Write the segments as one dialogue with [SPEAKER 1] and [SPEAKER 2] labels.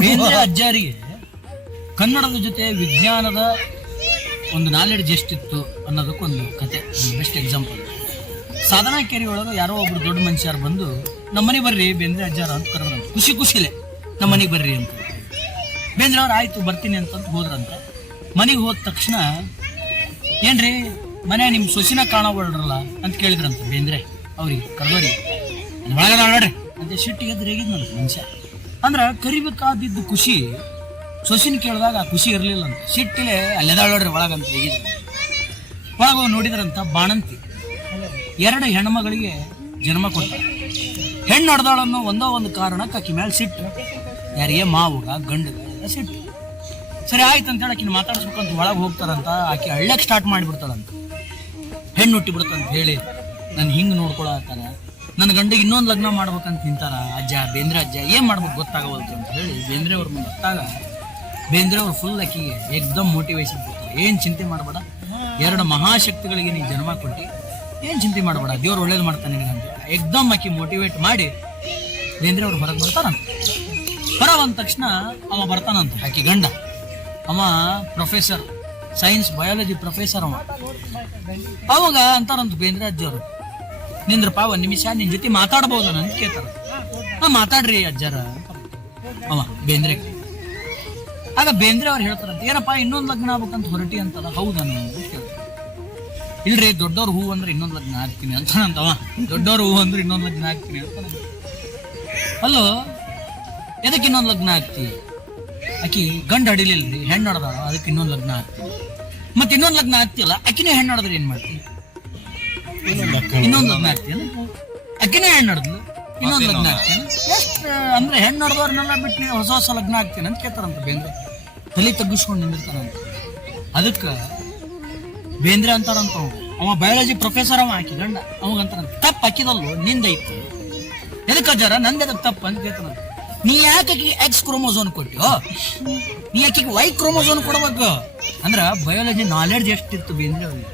[SPEAKER 1] ಬೇಂದ್ರೆ ಅಜ್ಜಾರಿಗೆ ಕನ್ನಡದ ಜೊತೆ ವಿಜ್ಞಾನದ ಒಂದು ನಾಲೆಡ್ಜ್ ಎಷ್ಟಿತ್ತು ಅನ್ನೋದಕ್ಕೊಂದು ಕತೆ ಬೆಸ್ಟ್ ಎಕ್ಸಾಂಪಲ್ ಸಾಧನಾ ಕೆರೆ ಒಳಗೆ ಯಾರೋ ಒಬ್ರು ದೊಡ್ಡ ಮನುಷ್ಯರು ಬಂದು ನಮ್ಮನೆ ಬರ್ರಿ, ಬೇಂದ್ರೆ ಅಜ್ಜಾರ ಅಂತ ಕರೆದ್ರಂತ ಖುಷಿ ಖುಷಿಲೆ ನಮ್ಮನೆಗೆ ಬರ್ರಿ ಅಂತ. ಬೇಂದ್ರೆ ಅವ್ರು, ಆಯ್ತು, ಬರ್ತೀನಿ ಅಂತಂದು ಹೋದ್ರಂತ ಮನೆಗೆ ಹೋದ ತಕ್ಷಣ, ಏನ್ರಿ, ಮನೆ ನಿಮ್ಮ ಸೊಸಿನ ಕಾಣಬಲ್ರಲ್ಲ ಅಂತ ಕೇಳಿದ್ರಂತ ಬೇಂದ್ರೆ ಅವ್ರಿಗೆ, ಕರ್ದೋರಿ ಒಳಗಡೆ ಅಂತ ಸಿಟ್ಟಿಗೆ ಎದ್ದು ರೇಗಿದ್ ನೋಡ್ರಿ ಮನುಷ್ಯ. ಅಂದ್ರ ಕರಿಬೇಕಾದಿದ್ದು ಖುಷಿ, ಸೊಸಿನ ಕೇಳಿದಾಗ ಆ ಖುಷಿ ಇರಲಿಲ್ಲ ಅಂತ ಸಿಟ್ಟಿಲೆ ಅಲ್ಲೆದಾಳೋಡ್ರಿ ಒಳಗಂತ ಹೇಗಿದ್ರು ಒಳಗೆ ನೋಡಿದ್ರಂತ ಬಾಣಂತಿ. ಎರಡು ಹೆಣ್ಮಗಳಿಗೆ ಜನ್ಮ ಕೊಟ್ಟ. ಹೆಣ್ಣು ಹೊಡೆದಾಳನ್ನೋ ಒಂದೋ ಒಂದು ಕಾರಣಕ್ಕೆ ಆಕಿ ಮೇಲೆ ಸಿಟ್ಟು. ಯಾರಿಗೆ ಮಾವುಗ, ಗಂಡುಗ ಸಿಟ್ಟು. ಸರಿ, ಆಯ್ತು ಅಂತ ಹೇಳಿ ಆಕಿನ ಮಾತಾಡ್ಸ್ಬೇಕಂತ ಒಳಗೆ ಹೋಗ್ತಾರಂತ. ಆಕೆ ಅಳ್ಳಕ್ಕೆ ಸ್ಟಾರ್ಟ್ ಮಾಡಿಬಿಡ್ತಾಳಂತ. ಹೆಣ್ಣು ಹುಟ್ಟಿ ಬಿಡುತ್ತಂತ ಹೇಳಿ. ನಾನು ಹಿಂಗೆ ನೋಡ್ಕೊಳತ್ತಾರ ನನ್ನ ಗಂಡಿಗೆ ಇನ್ನೊಂದು ಲಗ್ನ ಮಾಡ್ಬೇಕಂತ ನಿಂತಾರ. ಅಜ್ಜ, ಬೇಂದ್ರೆ ಅಜ್ಜ, ಏನು ಮಾಡ್ಬೇಕು ಗೊತ್ತಾಗವಲ್ತು ಅಂತ ಹೇಳಿ ಬೇಂದ್ರೆ ಅವ್ರ ಮುಂದೆ ಗೊತ್ತಾಗ ಬೇಂದ್ರೆ ಅವ್ರು ಫುಲ್ ಅಕ್ಕಿಗೆ ಎಕ್ದಮ್ ಮೋಟಿವೇಶನ್ ಕೊಡ್ತಾರೆ. ಏನು ಚಿಂತೆ ಮಾಡಬೇಡ. ಎರಡು ಮಹಾಶಕ್ತಿಗಳಿಗೆ ನೀನು ಜನ್ಮ ಕೊಟ್ಟು, ಏನು ಚಿಂತೆ ಮಾಡಬೇಡ. ದೇವ್ರು ಒಳ್ಳೇದು ಮಾಡ್ತಾನೆ ಅಂತ ಏಕ್ದಮ್ ಅಕ್ಕಿ ಮೋಟಿವೇಟ್ ಮಾಡಿ ಬೇಂದ್ರೆ ಅವ್ರು ಹೊರಗೆ ಬರ್ತಾರಂತ ಹೊರ ಬಂದ ತಕ್ಷಣ ಅವ ಬರ್ತಾನಂತ ಅಕ್ಕಿ ಗಂಡ. ಅವ ಪ್ರೊಫೆಸರ್ ಸೈನ್ಸ್ ಬಯಾಲಜಿ ಪ್ರೊಫೆಸರ್ ಅವ. ಅವಾಗ ಅಂತಾರಂತ ಬೇಂದ್ರೆ ಅಜ್ಜವರು ನಿಂದ್ರಪ್ಪ ಒಂದ್ ನಿಮಿಷ ನಿನ್ ಜೊತೆ ಮಾತಾಡ್ಬೋದ ಅಂತ ಕೇಳ್ತಾರ. ಹಾ, ಮಾತಾಡ್ರಿ ಅಜ್ಜಾರ ಅಂತ. ಅವ, ಬೇಂದ್ರೆ. ಆಗ ಬೇಂದ್ರೆ ಅವ್ರು ಹೇಳ್ತಾರಂತ, ಏನಪ್ಪ, ಇನ್ನೊಂದು ಲಗ್ನ ಆಗ್ಬೇಕಂತ ಹೊರಟಿ ಅಂತಲ್ಲ ಹೌದನು ಅಂತ ಇಲ್ರಿ, ದೊಡ್ಡವ್ರ ಹೂ ಅಂದ್ರೆ ಇನ್ನೊಂದು ಲಗ್ನ ಹಾಕ್ತೀನಿ ಅಂತಾನಂತವ ದೊಡ್ಡವ್ರ ಹೂ ಅಂದ್ರೆ ಇನ್ನೊಂದು ಲಗ್ನ ಹಾಕ್ತೀನಿ ಅಂತ ಅಲ್ಲೋ ಎದಕ್ಕೆ ಇನ್ನೊಂದು ಲಗ್ನ ಹಾಕ್ತಿ ಆಕಿ ಗಂಡ ಹಡಿಲಿಲ್ರಿ ಹೆಣ್ಣು ಹೊಡೆದ ಅದಕ್ಕೆ ಇನ್ನೊಂದು ಲಗ್ನ ಹಾಕ್ತಿ ಮತ್ತೆ ಇನ್ನೊಂದು ಲಗ್ನ ಹಾಕ್ತಿಲ್ಲ ಆಕಿನೇ ಹೆಣ್ಣು ಹೊಡೆದ್ರೆ ಏನ್ ಮಾಡ್ತಿ? ಇನ್ನೊಂದು ಲಗ್ನ. ಆಗ್ತೀಯ ಆಕಿನೇ ಹೆಣ್ಣು ಇನ್ನೊಂದು ಲಗ್ನ ಆಗ್ತೇನೆ ಎಷ್ಟು ಅಂದ್ರೆ ಹೆಣ್ಣು ಹೊಡೆದವ್ರನ್ನೆಲ್ಲ ಬಿಟ್ಟು ನೀವು ಹೊಸ ಹೊಸ ಲಗ್ನ ಆಗ್ತೇನೆ ಅಂತ ಕೇಳ್ತಾರಂತ ಬೇಂದ್ರೆ. ತಲೆ ತಗ್ಗಿಸ್ಕೊಂಡು ನಿಂದಿರ್ತಾನಂತ ಅದಕ್ಕೆ ಬೇಂದ್ರೆ ಅಂತಾರಂತ ಅವ ಅವ ಬಯಾಲಜಿ ಪ್ರೊಫೆಸರ್ ಅವ ಹಾಕಿ ಗಂಡ. ಅವಾಗ ಅಂತಾರಂತ ತಪ್ಪು ಹಾಕಿದಲ್ಲು ನಿಂದೈತಿ ಎದಕ್ಕೆ ಅಜ್ಜಾರ? ನಂದು ಎದಕ್ಕೆ ತಪ್ಪು ಅಂತ ಕೇಳ್ತಾನಂತ ನೀ ಯಾಕೆ ಎಕ್ಸ್ ಕ್ರೋಮೋಸೋನ್ ಕೊಟ್ಟಿಯೋ? ನೀ ಯಾಕೆ ವೈ ಕ್ರೋಮೋಸೋನ್ ಕೊಡ್ಬೇಕು. ಅಂದ್ರೆ ಬಯಾಲಜಿ ನಾಲೆಡ್ಜ್ ಎಷ್ಟಿತ್ತು ಬೇಂದ್ರೆ ಅವ್ರಿಗೆ?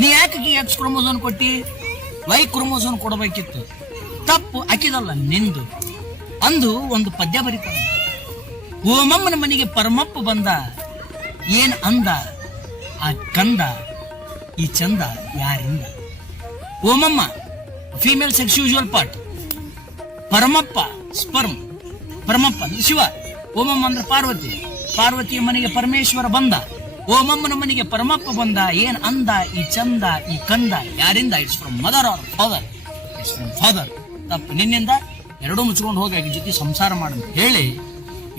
[SPEAKER 1] ನೀ ಯಾಕೆ ಎಕ್ಸ್ ಕ್ರೋಮೋಸೋನ್ ಕೊಟ್ಟಿ? ವೈ ಕ್ರೋಮೋಸೋನ್ ಕೊಡಬೇಕಿತ್ತು. ತಪ್ಪು ಹಾಕಿದಲ್ಲ ನಿಂದು. ಅಂದು ಒಂದು ಪದ್ಯ ಬರೀತಾನೆ ಓಮಮ್ಮನ ಮನೆಗೆ ಪರಮಪ್ಪ ಬಂದ. ಏನ್ ಅಂದ? ಆ ಕಂದ, ಈ ಚಂದ ಯಾರಿಂದ? Omamma female sex usual part Paramappa sperm Paramappa, Shiva. Omamma ಅಂದ್ರೆ ಪಾರ್ವತಿ. ಪಾರ್ವತಿಯ ಮನೆಗೆ ಪರಮೇಶ್ವರ ಬಂದ. ಓಮಮ್ಮನ ಮನೆಗೆ ಪರಮಪ್ಪ ಬಂದ, ಏನ್ ಅಂದ, ಈ ಚಂದ, ಈ ಕಂದ, ಯಾರಿಂದ? It's from mother or father it's from father ತಪ್ಪು. ನಿನ್ನಿಂದ ಎರಡೂ ಮುಚ್ಕೊಂಡು ಹೋಗಿ ಆಕೆ ಜೊತೆ ಸಂಸಾರ ಮಾಡಂತ ಹೇಳಿ,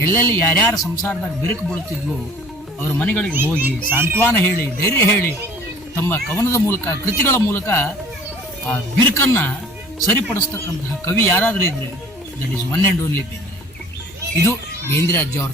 [SPEAKER 1] ಎಲ್ಲೆಲ್ಲಿ ಯಾರ್ಯಾರ ಸಂಸಾರದಾಗ ಬಿರುಕು ಬೀಳುತ್ತಿದ್ವು ಅವ್ರ ಮನೆಗಳಿಗೆ ಹೋಗಿ ಸಾಂತ್ವನ ಹೇಳಿ, ಧೈರ್ಯ ಹೇಳಿ, ತಮ್ಮ ಕವನದ ಮೂಲಕ, ಕೃತಿಗಳ ಮೂಲಕ ಆ ಬಿರುಕನ್ನ ಸರಿಪಡಿಸ್ತಕ್ಕಂತಹ ಕವಿ ಯಾರಾದರೂ ಇದ್ರೆ that is one and only Bendre ಇದು ಬೇಂದ್ರೆ ಅಜ್ಜ ಅವ್ರ